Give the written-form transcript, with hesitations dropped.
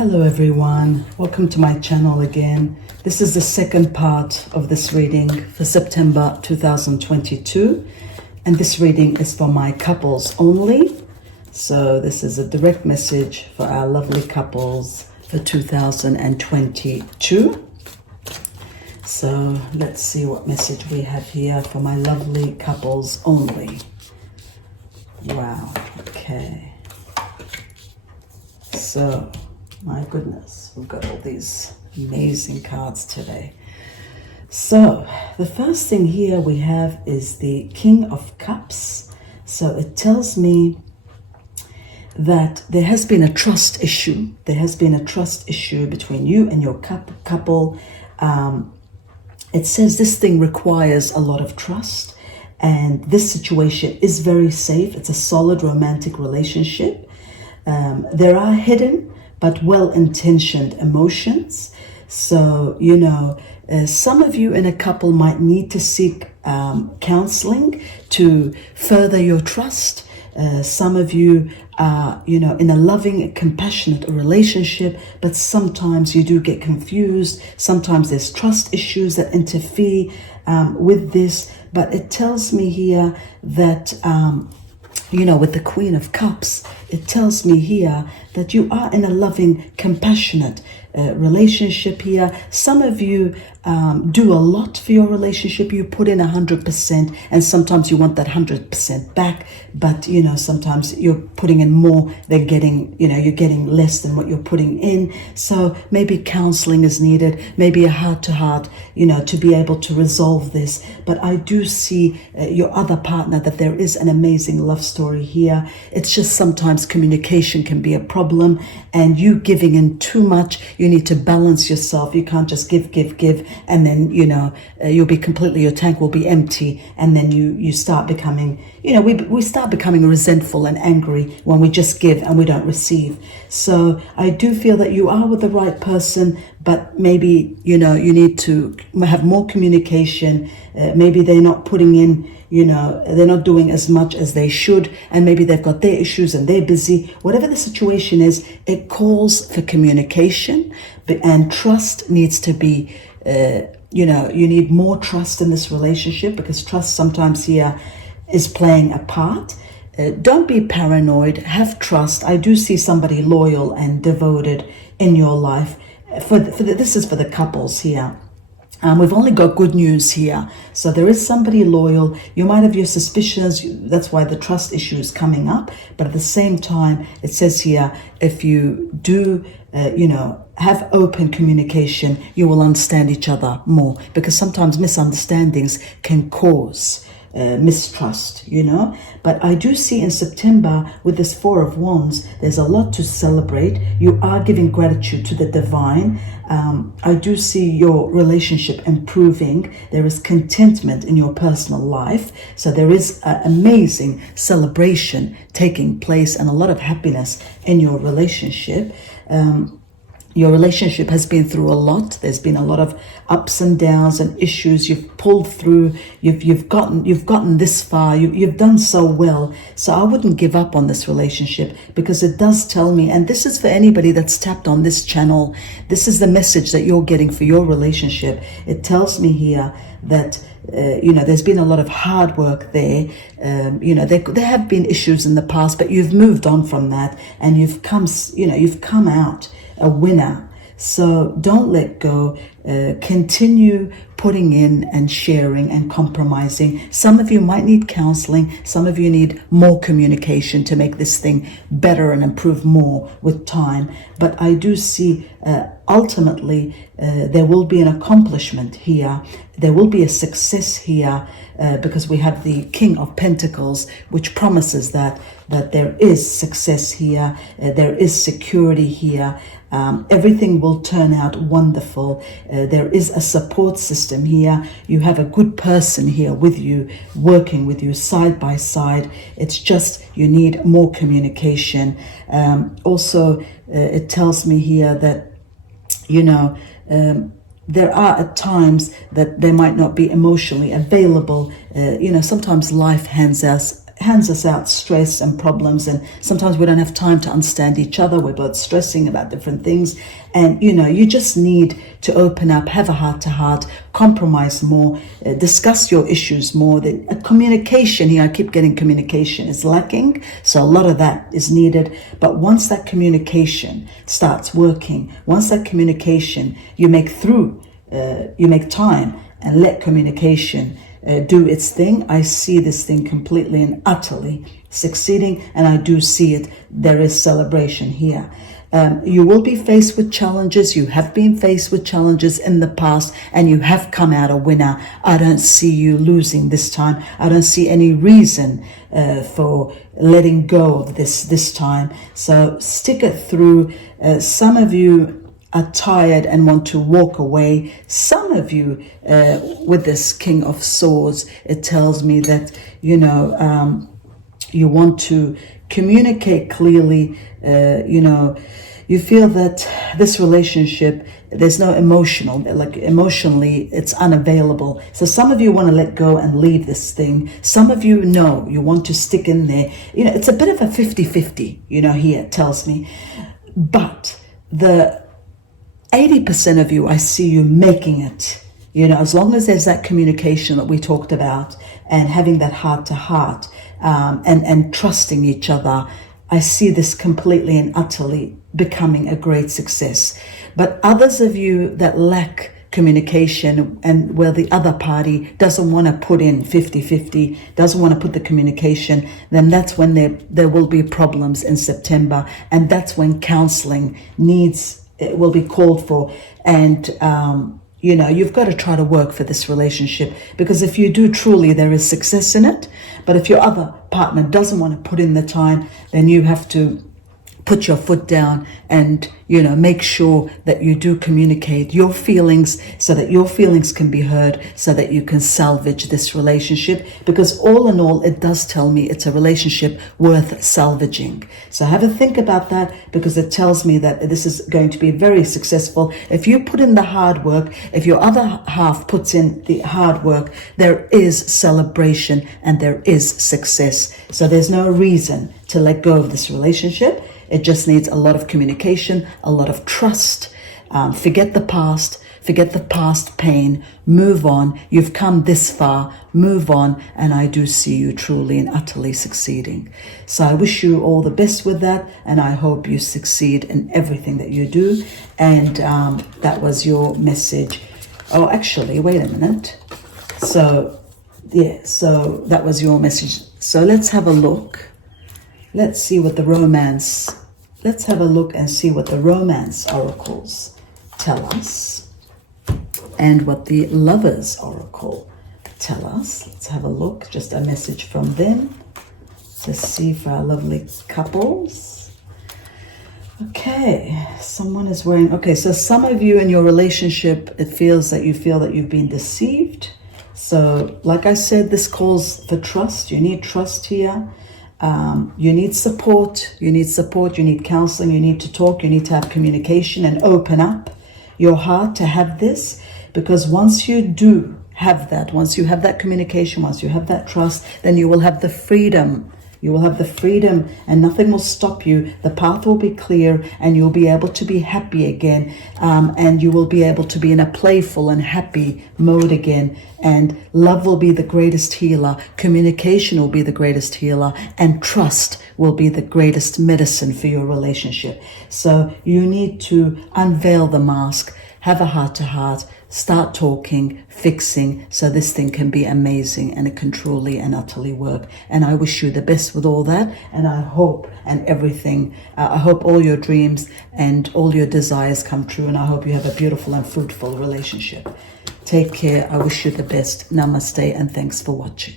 Hello everyone, welcome to my channel again. This is the second part of this reading for September 2022, and this reading is for my couples only. So this is a direct message for our lovely couples for 2022. So let's see what message we have here for my lovely couples only. Wow, okay. So my goodness, we've got all these amazing cards today. So the first thing here we have is the King of Cups. So it tells me that there has been a trust issue. There has been a trust issue between you and your couple. It says this thing requires a lot of trust, and this situation is very safe. It's a solid romantic relationship. There are hidden but well-intentioned emotions. So, some of you in a couple might need to seek counseling to further your trust. Some of you are, in a loving, compassionate relationship, but sometimes you do get confused. Sometimes there's trust issues that interfere with this. But it tells me here that with the Queen of Cups, it tells me here that you are in a loving, compassionate relationship here. Some of you do a lot for your relationship. You put in 100%, and sometimes you want that 100% back. But sometimes you're putting in more than getting. You're getting less than what you're putting in. So maybe counseling is needed. Maybe a heart-to-heart. To be able to resolve this. But I do see your other partner, that there is an amazing love story here. It's just sometimes communication can be a problem, and you giving in too much. You need to balance yourself. You can't just give, and then, you'll be completely, your tank will be empty. And then you start becoming, we start becoming resentful and angry when we just give and we don't receive. So I do feel that you are with the right person, but maybe, you need to have more communication. Maybe they're not putting in, they're not doing as much as they should, and maybe they've got their issues and they're busy. Whatever the situation is, it calls for communication, and trust needs to be, you need more trust in this relationship, because trust sometimes here is playing a part. Don't be paranoid, have trust. I do see somebody loyal and devoted in your life. This is for the couples here. We've only got good news here. So there is somebody loyal. You might have your suspicions. That's why the trust issue is coming up. But at the same time, it says here, if you do, have open communication, you will understand each other more. Because sometimes misunderstandings can cause mistrust, But I do see in September, with this Four of Wands, there's a lot to celebrate. You are giving gratitude to the divine. I do see your relationship improving. There is contentment in your personal life. So there is an amazing celebration taking place and a lot of happiness in your relationship. Your relationship has been through a lot. There's been a lot of ups and downs and issues. You've pulled through. You've gotten this far. You've done so well. So I wouldn't give up on this relationship, because it does tell me, and this is for anybody that's tapped on this channel. This is the message that you're getting for your relationship. It tells me here that there's been a lot of hard work there. There have been issues in the past, but you've moved on from that, and you've come out a winner. So don't let go. Continue putting in and sharing and compromising. Some of you might need counseling. Some of you need more communication to make this thing better and improve more with time. But I do see ultimately there will be an accomplishment here. There will be a success here, because we have the King of Pentacles, which promises that there is success here. There is security here. Everything will turn out wonderful. There is a support system here. You have a good person here with you, working with you side by side. It's just you need more communication. Also, it tells me here that, there are at times that they might not be emotionally available. Sometimes life hands us hands us out stress and problems, and sometimes we don't have time to understand each other. We're both stressing about different things, and you just need to open up, have a heart-to-heart, compromise more, discuss your issues more. The communication here, I keep getting communication is lacking, so a lot of that is needed. But once that communication starts working, once that communication you make time and let communication do its thing, I see this thing completely and utterly succeeding, and I do see it. There is celebration here. You will be faced with challenges. You have been faced with challenges in the past, and you have come out a winner. I don't see you losing this time. I don't see any reason for letting go of this time. So stick it through. Some of you are tired and want to walk away. Some of you, with this King of Swords, it tells me that, you want to communicate clearly. You feel that this relationship, there's no emotionally, it's unavailable. So some of you want to let go and leave this thing. Some of you, no, you want to stick in there. It's a bit of a 50-50, here it tells me. But the 80% of you, I see you making it, as long as there's that communication that we talked about and having that heart-to-heart and trusting each other. I see this completely and utterly becoming a great success. But others of you that lack communication, and where the other party doesn't want to put in 50-50, doesn't want to put the communication, then that's when there will be problems in September, and that's when counseling will be called for. And you've got to try to work for this relationship, because if you do, truly there is success in it. But if your other partner doesn't want to put in the time, then you have to put your foot down and make sure that you do communicate your feelings, so that your feelings can be heard, so that you can salvage this relationship. Because all in all, it does tell me it's a relationship worth salvaging. So have a think about that, because it tells me that this is going to be very successful. If you put in the hard work, if your other half puts in the hard work, there is celebration and there is success. So there's no reason to let go of this relationship. It just needs a lot of communication, a lot of trust. Forget the past pain, move on. You've come this far, move on, and I do see you truly and utterly succeeding. So I wish you all the best with that, and I hope you succeed in everything that you do. And that was your message. Oh, actually, wait a minute. So that was your message. So let's have a look. Let's see what the romance, let's have a look and see what the romance oracles tell us and what the lovers oracle tell us. Let's have a look, just a message from them to see for our lovely couples. Okay, someone is wearing, okay, so some of you in your relationship, it feels that you feel that you've been deceived. So like I said, this calls for trust. You need trust here. You need support, you need counseling, you need to talk, you need to have communication and open up your heart to have this. Because once you do have that, once you have that communication, once you have that trust, then you will have the freedom. You will have the freedom and nothing will stop you. The path will be clear and you'll be able to be happy again. And you will be able to be in a playful and happy mode again. And love will be the greatest healer. Communication will be the greatest healer. And trust will be the greatest medicine for your relationship. So you need to unveil the mask, have a heart-to-heart, start talking, fixing, so this thing can be amazing and it can truly and utterly work. And I wish you the best with all that. And I hope I hope all your dreams and all your desires come true. And I hope you have a beautiful and fruitful relationship. Take care. I wish you the best. Namaste and thanks for watching.